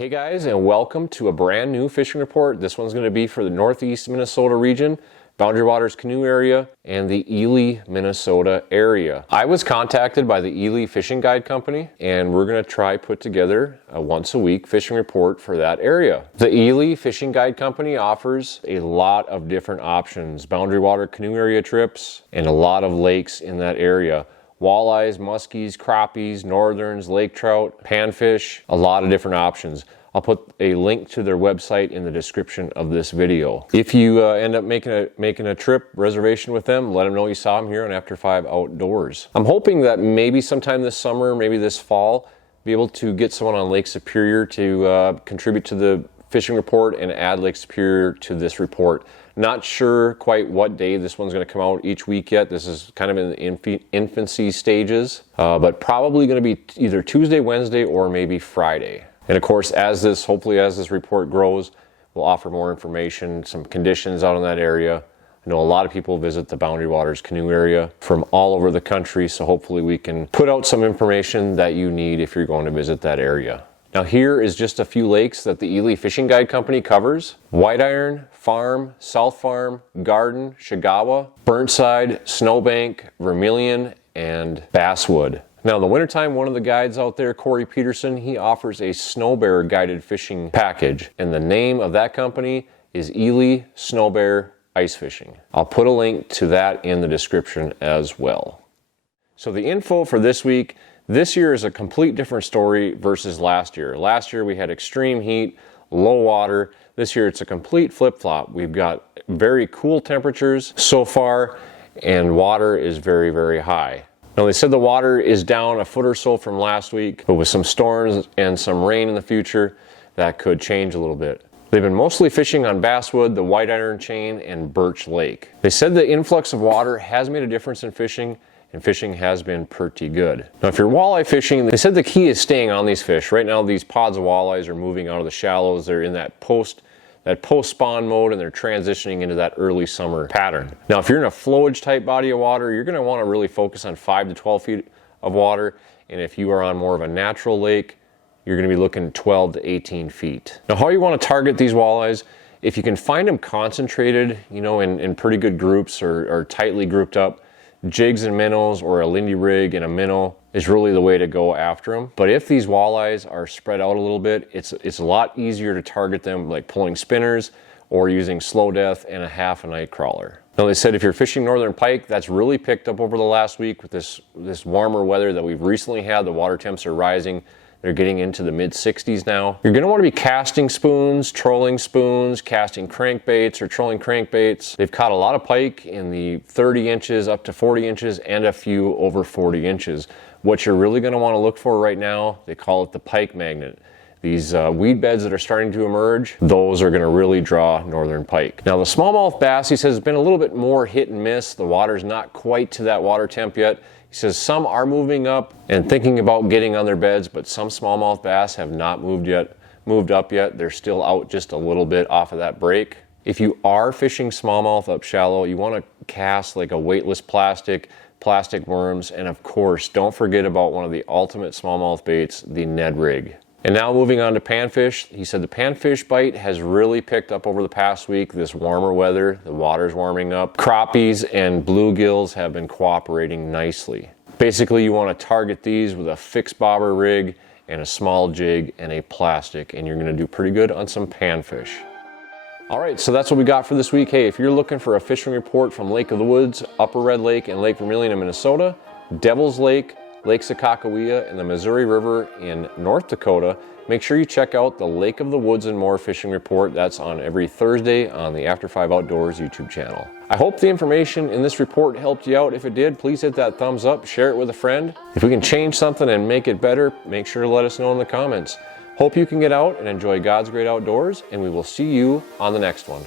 Hey guys, and welcome to a brand new fishing report. This one's going to be for the Northeastern Minnesota region, Boundary Waters Canoe Area, and the Ely, Minnesota area. I was contacted by the Ely Fishing Guide Company, and we're going to try put together a once a week fishing report for that area. The Ely Fishing Guide Company offers a lot of different options, Boundary Water Canoe Area trips, and a lot of lakes in that area. Walleyes, muskies, crappies, northerns, lake trout, panfish, a lot of different options. I'll put a link to their website in the description of this video. If you end up making a trip reservation with them, let them know you saw them here on After 5 Outdoors. I'm hoping that maybe sometime this summer, maybe this fall, be able to get someone on Lake Superior to contribute to the fishing report and add Lake Superior to this report. Not sure quite what day this one's going to come out each week yet. This is kind of in the infancy stages, but probably going to be either Tuesday, Wednesday, or maybe Friday. And of course, hopefully as this report grows, we'll offer more information, some conditions out in that area. I know a lot of people visit the Boundary Waters Canoe Area from all over the country, so hopefully we can put out some information that you need if you're going to visit that area. Now here is just a few lakes that the Ely Fishing Guide Company covers: White Iron, Farm, South Farm, Garden, Shigawa, Burnside, Snowbank, Vermilion, and Basswood. Now in the wintertime, one of the guides out there, Corey Peterson, he offers a snow bear guided fishing package, and the name of that company is Ely Snow Bear Ice Fishing. I'll put a link to that in the description as well. So the info for this week: this year is a complete different story versus last year. Last year we had extreme heat, low water. This year it's a complete flip-flop. We've got very cool temperatures so far, and water is very, very high. Now they said the water is down a foot or so from last week, but with some storms and some rain in the future, that could change a little bit. They've been mostly fishing on Basswood, the White Iron Chain, and Birch Lake. They said the influx of water has made a difference in fishing, and fishing has been pretty good. Now if you're walleye fishing, they said the key is staying on these fish. Right now these pods of walleyes are moving out of the shallows. They're in that post spawn mode, and they're transitioning into that early summer pattern. Now if you're in a flowage type body of water, you're going to want to really focus on 5 to 12 feet of water, and if you are on more of a natural lake, you're going to be looking 12 to 18 feet. Now how you want to target these walleyes: if you can find them concentrated, in pretty good groups or tightly grouped up, jigs and minnows or a Lindy rig and a minnow is really the way to go after them. But if these walleyes are spread out a little bit, it's a lot easier to target them, like pulling spinners or using slow death and a half a night crawler. Now they said if you're fishing northern pike, that's really picked up over the last week with this warmer weather that we've recently had. The water temps are rising. They're getting into the mid 60s now. You're going to want to be casting spoons, trolling spoons, casting crankbaits or trolling crankbaits. They've caught a lot of pike in the 30 inches up to 40 inches and a few over 40 inches. What you're really going to want to look for right now, they call it the pike magnet. These weed beds that are starting to emerge, those are going to really draw northern pike. Now the smallmouth bass, he says, has been a little bit more hit and miss. The water's not quite to that water temp yet. He says some are moving up and thinking about getting on their beds, but some smallmouth bass have not moved up yet. They're still out just a little bit off of that break. If you are fishing smallmouth up shallow, you want to cast like a weightless plastic worms, and of course, don't forget about one of the ultimate smallmouth baits, the Ned rig. And now moving on to panfish, he said the panfish bite has really picked up over the past week. This warmer weather, the water's warming up. Crappies and bluegills have been cooperating nicely. Basically, you want to target these with a fixed bobber rig and a small jig and a plastic, and you're going to do pretty good on some panfish. All right, so that's what we got for this week. Hey, if you're looking for a fishing report from Lake of the Woods, Upper Red Lake, and Lake Vermilion in Minnesota, Devil's Lake, Lake Sakakawea, and the Missouri River in North Dakota, make sure you check out the Lake of the Woods and More fishing report. That's on every Thursday on the After 5 Outdoors YouTube channel. I hope the information in this report helped you out. If it did, please hit that thumbs up, share it with a friend. If we can change something and make it better, make sure to let us know in the comments. Hope you can get out and enjoy God's great outdoors, and we will see you on the next one.